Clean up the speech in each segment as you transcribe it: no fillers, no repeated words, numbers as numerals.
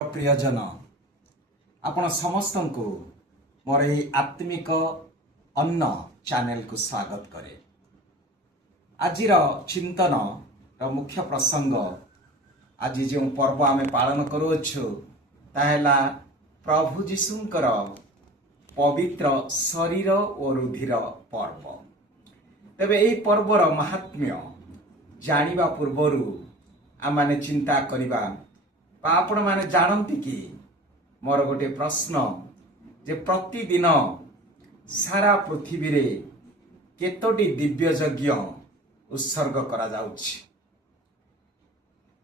प्रियजन आपण समस्त को मोर यही आत्मिक अन्न चैनल को स्वागत करे। आज चिंतन मुख्य प्रसंग आज जो पर्व आम पालन करुछु ताहेला प्रभु जीशुंकर पवित्र शरीर और रुधिर पर्व। तेबे यही पर्वर महात्म्य जानिबा पूर्वरु आमाने चिंता करिबा आपण माने जानती कि मोर गोटे प्रश्न जे प्रतिदिन सारा पृथ्वी रे केतोटी दिव्य यज्ञ उत्सर्ग करा जाउछि।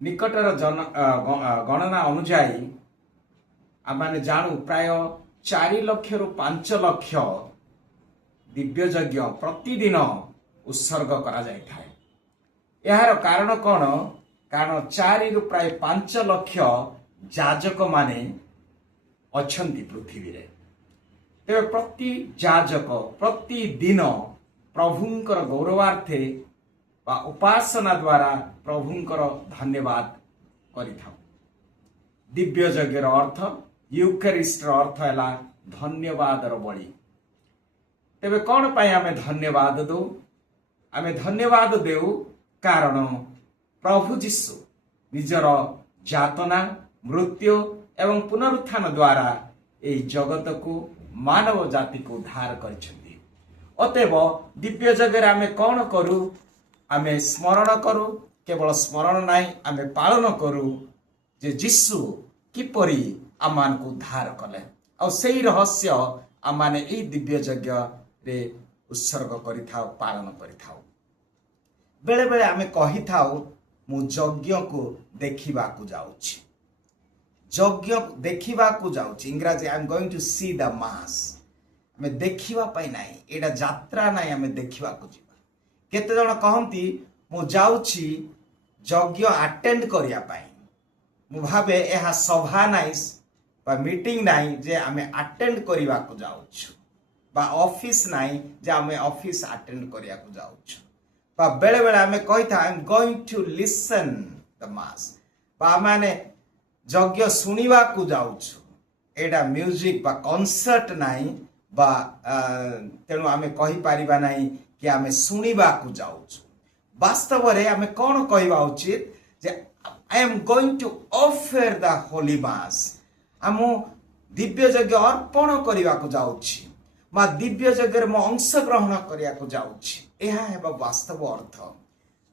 निकटर गणना अनुसार आमाने जानू प्राय 4 लाख रु 5 लाख दिव्य यज्ञ प्रतिदिन उत्सर्ग करा जाय थाए। यार कारण कौन? कारण 4 रु प्राय 5 लाख जाजक माने अछंती पृथ्वी रे। तेरे प्रति जाजक प्रतिदिन प्रभुंकर गौरवार्थे बा उपासना द्वारा प्रभुंकर धन्यवाद करिथाउ। दिव्य यज्ञर अर्थ यूकरिस्टर अर्थ हैला धन्यवादर बलि। तेबे कौन पाई आमे धन्यवाद दो? आमे धन्यवाद देउ कारण प्रभु जीशु निजर जातना मृत्यु एवं पुनरुत्थान द्वारा এই जगत को मानव जाति को उद्धार करिसेंती। अतएव दिव्य जगह आमे कौन करू? आमे स्मरण करू। केवल स्मरण नहीं आमे पालन करू जे जीशु किपरि आमान को उद्धार कले और सही रहस्य आमाने এই दिव्य जगह रे उत्सर्ग करिथाउ पालन करिथाउ। बेले बेले आमे कहिथाउ मु यज्ञ को देखिबा को जाउछि। यज्ञ देखिबा को जाउछि इंग्रजी I am going to see the mass. आमे देखिबा पाई नाही, एटा यात्रा नाही, आमे देखिबा को जिबा। केते जण कहंती मु जाउछि यज्ञ अटेंड करिया पाई। मु भाबे एहा सभा नाही बा मीटिंग नाही जे आमे अटेंड करिबा को जाउछु बा ऑफिस नाही जे आमे ऑफिस अटेंड करिया को जाउछु बा बेले बेले आमे कहिथा I am going to listen the mass बा माने यज्ञ सुनिबा को जाउछु। एडा म्यूजिक बा कॉन्सर्ट नाही बा तेणु आमे कहि पारिबा नाही कि आमे सुनिबा को जाउछु। वास्तव रे आमे कोन कहिबा उचित जे I am going to offer the holy mass. आमु दिव्य यज्ञ अर्पण करिबा को जाउछि मा दिव्य यज्ञ रे मो अंश ग्रहण करिया को जाउछि। एहा हेबा वास्तव अर्थ।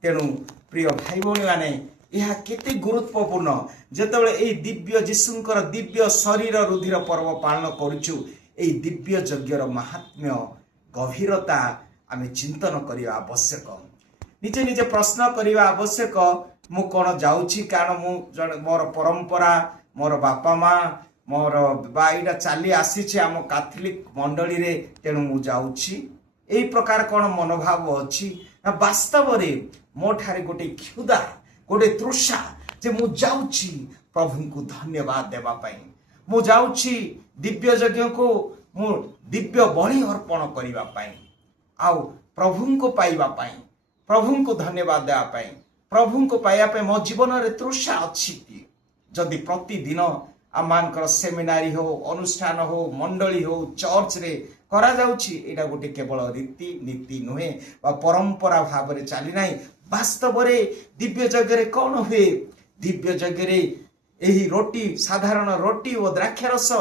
तेणु प्रिय भाई भौणी माने यह केते गुरुत्वपूर्ण जेतेबेले एई दिव्य जीशुंकर दिव्य शरीर रुधिर पर्व पालन करूछु। एई दिव्य यज्ञर महात्म्य गभीरता आमे चिंतन करिया आवश्यक। निजे निजे प्रश्न करिया आवश्यक मु कोन जाउछि कारण मु मोर परंपरा मोर बापा माँ मोर बाईटा चली आसी आम कैथोलिक मंडली रे तेणु मु जाउछि। एई प्रकार कोन मनोभाव अछि ना वास्तव रे मो ठारे गोटे क्षुदा गोटे तृषा जे मु जाउछि प्रभु को धन्यवाद देबा पई। मु जाउछि दिव्य यज्ञ को मु दिव्य बलि अर्पण करिबा पई आउ प्रभु को पाइबा पई प्रभु को धन्यवाद देबा पई प्रभु को पाइबा पई मो जीवन रे तृषा अछि कि जदि प्रतिदिन आमानकर सेमिनारी हो अनुष्ठान हो मंडली हो चर्च रे करा जाउछि एटा गोटे केवल रीति नीति नुहे बा परंपरा भाव रे चली नाही। वास्तव रे दिव्य यज्ञ रे कौन हुए? दिव्य यज्ञ रे एही रोटी साधारण रोटी और द्राक्षारस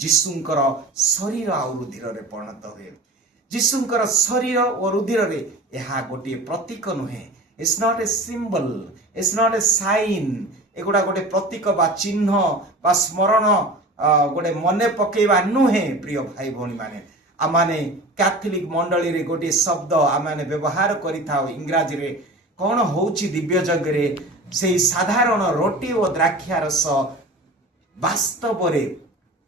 जीशुंकर शरीर और रुधिर रे परिणत हुए। जीशुंकर शरीर और रुधिर रे एहा गोटे प्रतीक नुहे। It's not a symbol, it's not a sign. एगुड़ा गोटे प्रतीक बा चिन्ह बा स्मरण गोटे मने पकेवा नुहे। प्रिय भाई भौणी माने आमाने कैथोलिक मंडली रे गोटे शब्द आमाने व्यवहार करिथाउ इंग्रजी रे कौन होउछि दिव्य यज्ञ रे से साधारण रोटी और द्राक्षारस वास्तव रे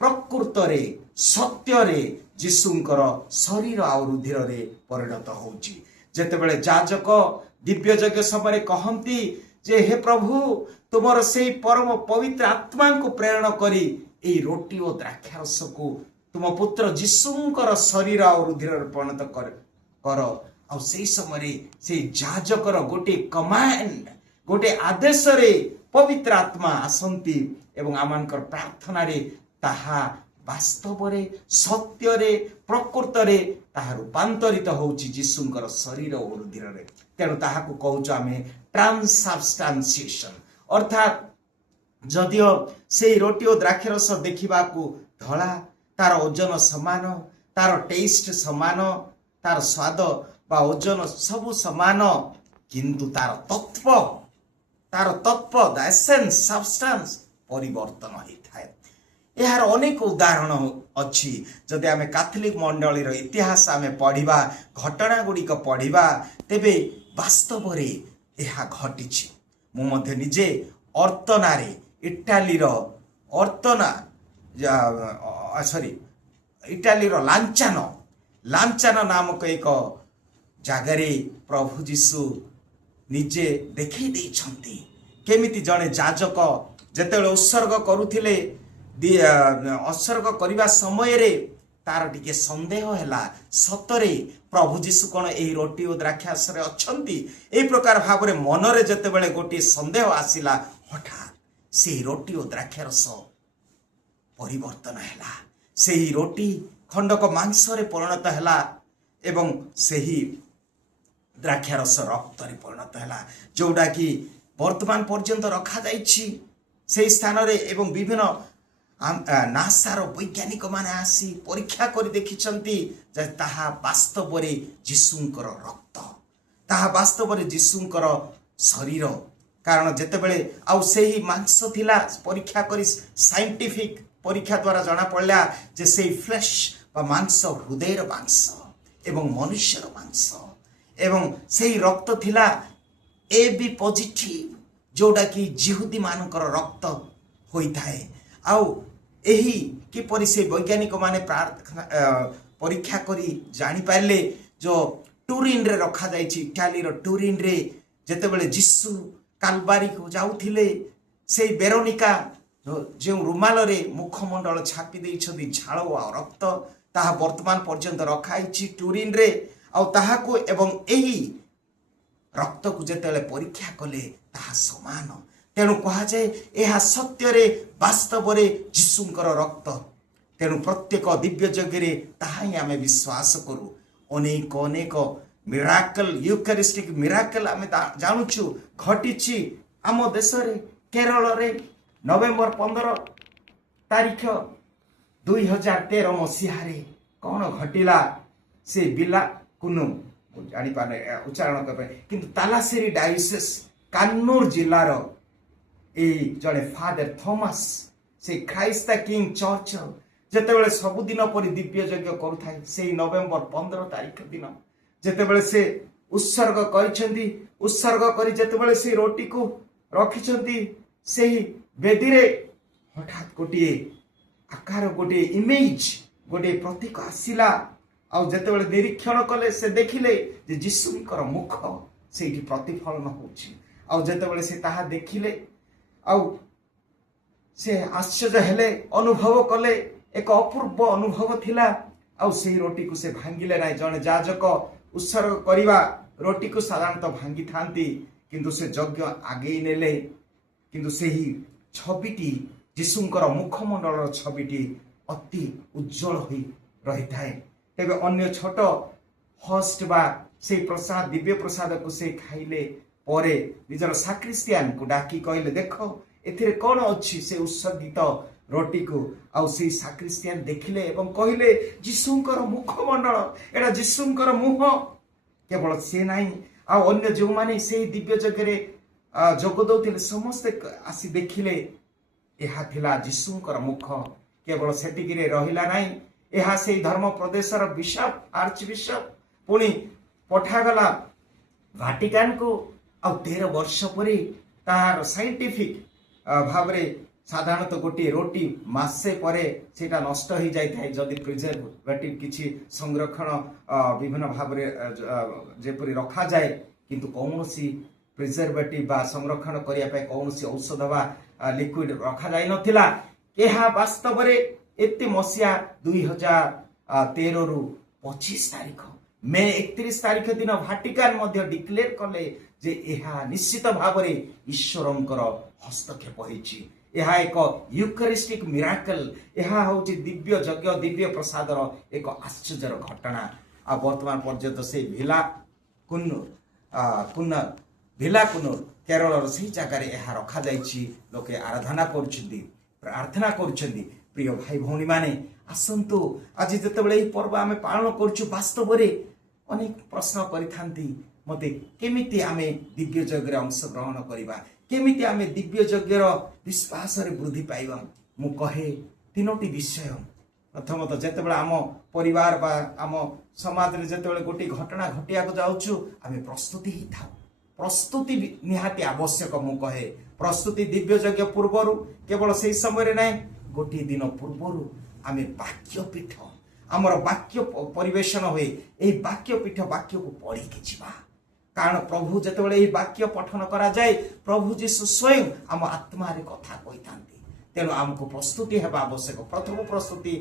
प्रकृत रे सत्य रे जीशुंकर शरीर और रुधिर रे परिणत होउछि। जेतेबेले जाजक दिव्य यज्ञ समय कहंती जे हे प्रभु तुमर से परम पवित्र आत्मा को प्रेरण करी ए रोटी और द्राक्षारस को तुम पुत्र जीशुंकर शरीर और रुधिर परिणत कर और से समय से जाजकर गोटे कमांड गोटे आदेश रे पवित्र आत्मा आसंती एवं आमानकर प्रार्थना रे ताहा वास्तव रे सत्य रे प्रकृत रे ताहा रूपांतरित होउची जीशुंकर शरीर और उदर रे। तेणु ताहाकू कहूछु आमे ट्रांससब्स्टांसिएशन, अर्थात जदिओ से रोटी और द्राक्षरस देखिबाकू धला, तार ओजन समान, तार टेस्ट समान, तार स्वाद बा ओजन सबु समान, किंतु तार तत्व द एसेंस सब्सटेंस परिवर्तन होता है। यार अनेक उदाहरण अच्छी। जदि आमे कैथोलिक मंडलीर इतिहास आमे पढ़िबा, घटना गुड़िक पढ़िबा, तेबे वास्तव रे यह घटिछि। मु मध्य निजे अर्तना इटालीर अर्तना इटालीर लांचानो नामक एक जगारे प्रभु जीशु निजे देखई देइछंती केमिति जणे जाजक जेतेबेले उत्सर्ग करुथिले उत्सर्ग करिबा समय रे तार टिके संदेह हैला, सतरे प्रभु जीशु कोन एही रोटी और द्राक्षारस रे अछंती। एई प्रकार भाबरे मनरे जेतेबेले गोटी संदेह आसिला, हठात से रोटी और द्राक्षारस परिवर्तन हैला, सेही रोटी खंडक मांस रे परिणत हैला एवं सेही द्राक्षारस रक्त रे परिणत हैला, जोडा कि वर्तमान पर्यंत रखा जाइछि से स्थान रे। एवं विभिन्न नासार वैज्ञानिक माने आसी परीक्षा करी देखिछंती जे ताहा वास्तव रे जीशुंकर रक्त, ताहा वास्तव रे जीशुंकर शरीर। कारण जेतेबेले आउ सेही मांस थिला, परीक्षा करी साइंटिफिक परीक्षा द्वारा जना पड़ला जे सेही फ्लेश बा मांस हृदयर मांस एवं मनुष्यर मांस एवं सेही रक्त थिला AB पॉजिटिव, जोड़ा कि जिहुदी मानकर रक्त होई थाए। आउ एही किपरि से वैज्ञानिक माने परीक्षा करी जानी पारले जो टूरिन रे रखा जाइछि, इटालीर टूरिन रे जेतेबेले जीशु कालबारी को जाउथिले, से वेरोनिका जो रुमाल रे मुखमंडल छापी देइछथि झाड़ आ रक्त, ताहा वर्तमान पर्यंत रखाइछि टूरिन रे। आउ ताहाको एवं एही रक्त को जेतेबेले परीक्षा कले ताहा समान। तेणु कहा जाए यह सत्य रे वास्तव रे जीशुंकर रक्त। तेणु प्रत्येक दिव्य जगह ताहा ही आमे विश्वास करू। अनेक अनेक मिराकल, यूकरिस्टिक मिराकल आमे जानुछु घटिछि आम देश रे। केरल रे नवेम्बर 15 तारीख 2013 मसीहा रे कौन घटिला से बिला कुनु जानी पाने उच्चारण कर, किंतु तालासेरी डायोसिस कान्नूर जिलार ए जड़े फादर थॉमस से क्राइस्ट द किंग चर्च जेतेबेले सबुदिन परि दिव्य यज्ञ करुथाय, से नवेम्बर 15 तारीख दिन जेतेबेले से उत्सर्ग करिसेंती, उत्सर्ग करी जेतेबेले से रोटी को रखिसेंती, सेही बेदी रे हठात गोटे आकार, गोटे इमेज, गोटे प्रतीक आसिला। आउ जेतेबेले निरीक्षण कले से देखिले जे जीशुंकर मुख सेठी प्रतिफलन होछि। आउ जेतेबेले से ताहा देखिले आउ से आश्चर्य हेले, अनुभव कले, एक अपूर्व अनुभव थिला। आउ सेही रोटी को से भांगिले नाही। जने जाजक उत्सर्ग करिवा रोटी को साधारणतः भांगी थांती, किंतु से यज्ञ आगे नेले, किंतु सेही छबिटी जीशुंकर मुखमंडल छबिटी अति उज्जवल होई रही थाए। तेबे अन्य छोट हस्ट बा से प्रसाद, दिव्य प्रसाद को से खाइले परे निजर साक्रिस्टियन को डाकी कहले, देखो एथिरे कौन अच्छी से उत्सर्गित रोटी को। आउ से साक्रिस्टियन देखिले एवं कहले जीशुंकर मुखमंडल, एटा जीशुंकर मुह। केवल से नहीं, आ अन्य जो माने से दिव्य जगह जोग दौथिले समस्ते आसी देखिले यह थिला जीशुंकर मुख। केवल सेटिकी रे रहिला नहीं, यह से धर्म प्रदेशर बिशप, आर्च बिशप पुणी पठागला वाटिकान को। आ 13 वर्ष परे तार साइंटिफिक भावरे साधारणतः गोटे रोटी मासे परे सेटा नष्ट हो जाई थाए जदि प्रिजर्वेटिव किछि संरक्षण विभिन्न भावरे जेपरि रखा जाए, किंतु कौनसी प्रिजर्वेटिव बा संरक्षण करिया पे कौनसी औषध बा लिक्विड रखा जाई नथिला। यह वास्तव रे एते मसिया 2013 रु 25 तारीख मे 31 तारिख दिन भाटिकान मध्य डिक्लेयर कले जे यह निश्चित भाव में ईश्वरंकर हस्तक्षेप होइछि। यह एक यूकरिस्टिक मिराकल, यह हूँ दिव्य यज्ञ दिव्य प्रसादर एक आश्चर्यर घटना। आ वर्तमान पर्यंत से भिलाकुनुर केरल से जगार यह रखा लोके आराधना करुछंती प्रार्थना करुछंती। प्रिय भाई भौणी माने आसंतु आज जितेबाला यह पर्व आम पालन करुछु वास्तव में अनेक प्रश्न करिथांती मते केमिति आमे दिव्य यज्ञ अंशग्रहण करवा, केमिति आमे दिव्य यज्ञ विश्वास वृद्धि पाइबा। मु कहे तीनोटी विषय। प्रथमतः जितेबाला आम परिवार बा आम समाज में जितेबाला गोटे घटना घटिया जाऊछु आमे प्रस्तुति ही था। प्रस्तुति निहाती आवश्यक। मु कहे प्रस्तुति दिव्य यज्ञ पूर्वर केवल से समय ना गोटे दिन पूर्वर आमे वाक्य पीठ आमर वाक्य परिवेशन हुए यही वाक्य पीठ वाक्य को पढ़ी जा। कारण प्रभु जितेबाला यही वाक्य पठन करा जाए प्रभु जीशु स्वयं आम आत्मा कथा कही था। तेणु आमको प्रस्तुति है आवश्यक। प्रथम प्रस्तुति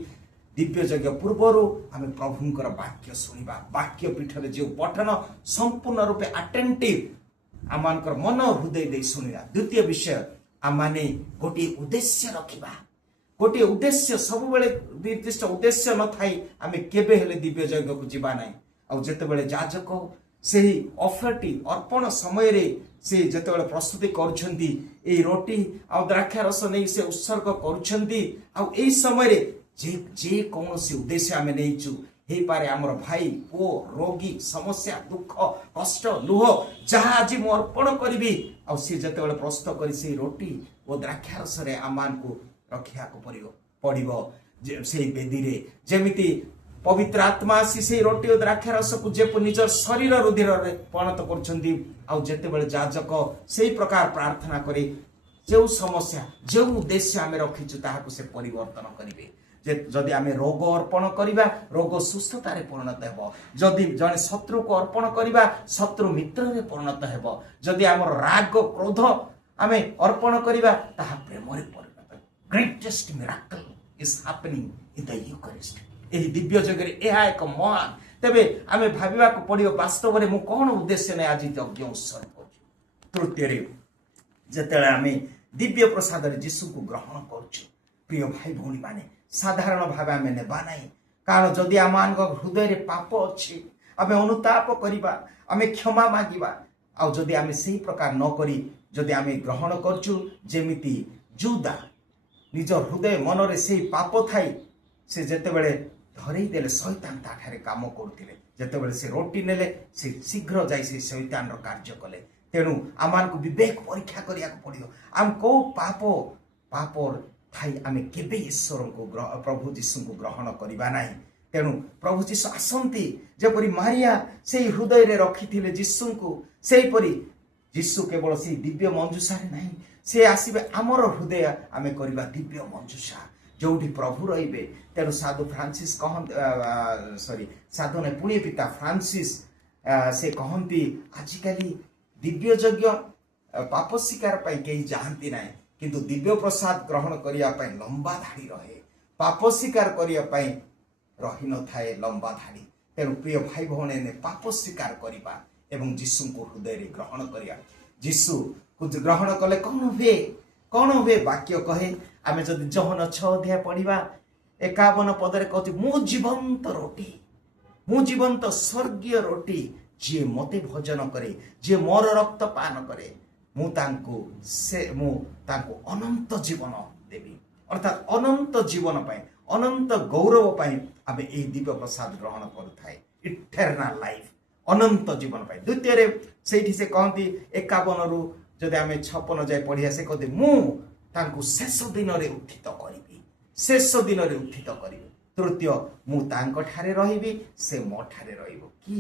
दिव्य यज्ञ पूर्वर आम प्रभुंकर वाक्य शुणा। वाक्य पीठ में जो पठन संपूर्ण रूपे अटेंटिव आम मन हृदय दे शुणा। द्वितीय विषय आम माने गोटे उद्देश्य रखा। गोटे उद्देश्य सब बेले निर्दिष्ट उद्देश्य न थाई आम केबे हेले दिव्य यज्ञ को जीवा ना। आ जितेबाला याजक से ऑफरटी अर्पण समय रे से जितेबाला प्रस्तुति करुछंती ए रोटी आ द्राक्षा रस नहीं से उत्सर्ग करुछंती। आ एई समय रे जे कौन से उद्देश्य आम नहींचु हे पारे आमर भाई पो रोगी समस्या दुख कष्ट लुह जहाँ आज मु अर्पण करी आ जितेबाला प्रस्तुत करी से रोटी और द्राक्षा रस रे आमान को रखा पड़ो से बेदी रे जेमिति पवित्र आत्मा आसी से रोटी और द्राक्षा रस को जे निज शरीर रुधिर परिणत करते याजक से प्रकार प्रार्थना करे जो समस्या जो उद्देश्य आम रखीचु ताहाको से परिवर्तन करेंगे। जदि आम रोग अर्पण करवा रोग सुस्थतार परिणत हेब। जदि जड़े शत्रु को अर्पण करवा शत्रु मित्र में परिणत हेब। जदि आम राग क्रोध आम अर्पण करवा ताहा प्रेम रे परिणत। Greatest miracle is happening in the Eucharist. यही दिव्य जगह यह एक महान। तेबे आम भाविबा को पड़ियो वास्तव में मु कौन उद्देश्य ने आज यज्ञ उत्सर्ग कर। तृतीय जिते आम दिव्य प्रसाद जीशु को ग्रहण करुछु प्रिय भाई भौणी माने साधारण भाव आम नेबा ना। कारण जदि आम हृदय पाप अच्छी आम अनुताप करवा आम क्षमा मागिबा आ जदि आम से प्रकार न करी जदि आम ग्रहण करछु जेमिति जुदा निज हृदय मन रे से पाप थाई से जेतेबेले धरई देले शैतान ताठारे काम करथिले। जेतेबेले से रोटी नेले से शीघ्र जाई से शैतान रो कार्य कले। तेणु आमान को विवेक परीक्षा करिया को पड़ियो आम को पाप थाई आम केबे ईश्वर को प्रभु जीशु को ग्रहण करवा ना। तेणु प्रभु जीशु आसंती जेपरी मारिया से हृदय रे रखिथिले जीशु को सेहीपरि जीशु केवल से दिव्य मंजुषा नहीं से आसबे आमर हृदय आम करवा दिव्य मंजुषा जोठी प्रभु रहिबे। तेणु साधु फ्रांसिस साधु ने पुण्य पिता फ्रांसिस से कहती आजिकली दिव्य यज्ञ पाप शिकार पाई कहीं जाती ना किंतु दिव्य प्रसाद ग्रहण करने लंबा धाड़ी रहे। पाप शिकार करने रही न थाए लंबा धाड़ी। तेणु प्रिय भाई भौणी ने पाप शिकार करवा एवं जीशु को हृदय रे ग्रहण करिया। जीशु को ग्रहण कले कौन हुए वाक्य कहे आम जदि जहन 6 अध्याय पढ़ा 51 पदरे कहते मु जीवंत रोटी मु जीवंत स्वर्गीय रोटी जी मते भोजन करे जी मोर रक्त पान करे मु तांको अनंत जीवन देवी। अर्थात अनंत जीवन पाए अनंत गौरव पाए आम यही दिव्य प्रसाद ग्रहण करुए इटर्नाल लाइफ अनंत जीवन पाए। द्वितीय से कहती 51 रु जदि आम 56 जाए पढ़िया से कहते मु तांको शेष दिन रे उत्थित करिबी शेष दिन रे उत्थित करिबी। तृतीय मु तांको ठारे रहिबी से मो ठारे रहिबो। कि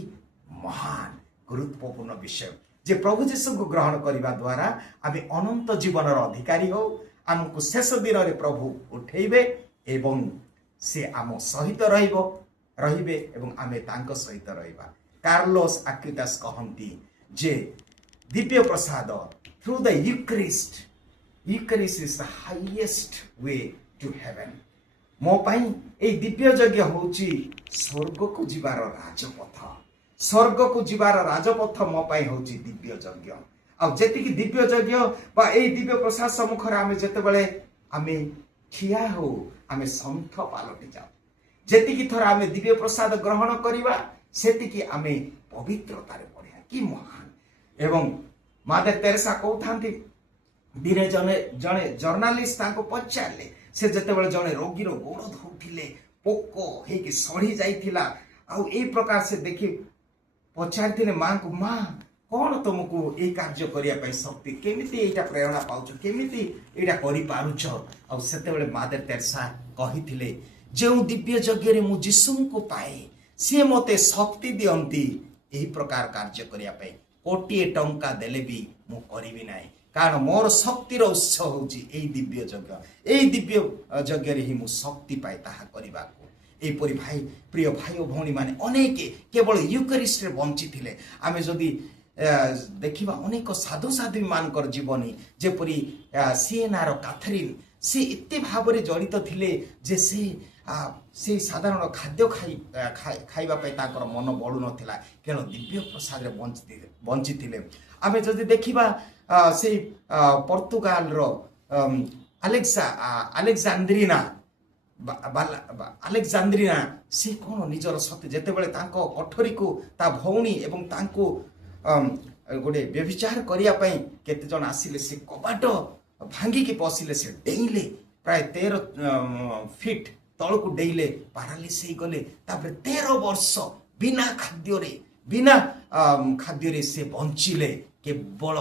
महान गुरुत्वपूर्ण विषय जे प्रभु जीशु को ग्रहण करने द्वारा आम अनंत जीवन अधिकारी हो आमको शेष दिन रे प्रभु उठेबे एवं से आम सहित रहिबे एवं आमे तांको सहित रहिबा। कार्लोस आक्विटास कहती जे दिव्य प्रसाद through the Eucharist is the highest way to heaven. मो पाई ए दिव्य यज्ञ होची स्वर्ग को जीवार राजपथ। स्वर्ग को जीवार राजपथ मो पाई होची दिव्य यज्ञ आ जेतिकी दिव्य यज्ञ बा ए दिव्य प्रसाद सम्मुखरे आमे जेतेबेले आमे ठिया हो आमे संथ पालटी जाऊ जेतिकी थर आमे दिव्य प्रसाद ग्रहण करिबा सेतिकी आमे पवित्रतारे बढ़िया कि महान। एवं मादर तेरेसा कहथांती दिने जने जने जर्नालिस्ट ताको पचारले से जेतेबेले जने रोगी रो गोड़ धौथिले पोको हेकी सड़ी जाइथिला आ ए प्रकार से देखि पचारथिले मां को मां कौन तुमको ये कार्य करने शक्ति केमिति एटा प्रेरणा पाउछ केमिति एटा करि पारुछ आ सेतेबेले मादर तेरेसा कहिथिले जो दिव्य यज्ञ मु जीशु को पाए सी मते शक्ति दियंती यही प्रकार कार्य करने कोटिए टंका देले भी मु करिबि नाही कारण मोर शक्तिर उत्स होउची एई दिव्य यज्ञ एई दिव्य यज्ञ रे ही मु शक्ति पाए ताहा करिबाको एपरि भाई प्रिय भाई और भौणी माने अनेक केवल यूकरिस्ट रे बंची थिले आमे जदि देखिबा अनेक साधु साध्वी मानकर जीवनी जेपरि सीएनआर कैथरीन से एते भाबरे जड़ित थिले जे से साधारण खाद्य खाइबा पे ताकर मन बळु नथिला केवल दिव्य प्रसाद रे बंची थिले आमे जदि देखिबा से पोर्तुगाल रो अलेक्जांद्रिना अलेक्जांद्रिना से कौन निजर सत्य जेतेबेले तांको कठोरी को ता भौणी एवं तांको गोटे व्यभिचार करिया पई केते जन आसिले से कबाट भांगी के पसिले से डेइले प्राय 13 फीट तल को डेइले पारालिस हो गले तापर 13 वर्ष बिना खाद्य रे से बंचिले केवल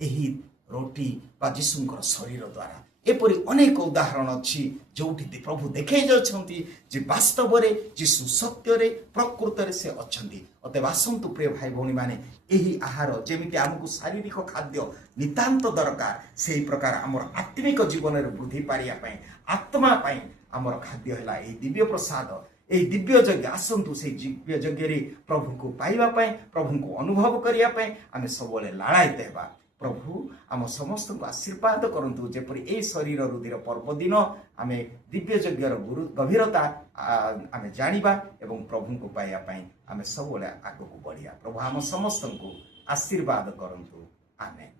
एही रोटी बा जीशुंकर शरीर द्वारा एपरी अनेक उदाहरण अच्छी जोठी प्रभु देखे जाउछंती जे वास्तव रे जीशु सत्य रे प्रकृत रे से अछंती अतः आसंतु प्रिय भाई भौणी माने एही आहार जेमिति हमकु शारीरिक खाद्य नितांत दरकार सेही प्रकार हमर आत्मिक जीवन रे वृद्धि पारिया पई आत्मा पई हमर खाद्य हला एही दिव्य प्रसाद एही दिव्य यज्ञ आसंतु से दिव्य यज्ञ रे प्रभु को पाइबा पई प्रभु को अनुभव करिया पई आमे सबले लाळायित हेबा प्रभु आम समस्त को आशीर्वाद करंतु जेपरि ए शरीर रुधिर पर्व दिन आमे दिव्य यज्ञर गभीरता आमे जानिबा एवं प्रभु को पाइया पई आमे सबले आगो को बढ़िया प्रभु आम समस्त को आशीर्वाद करंतु आमेन।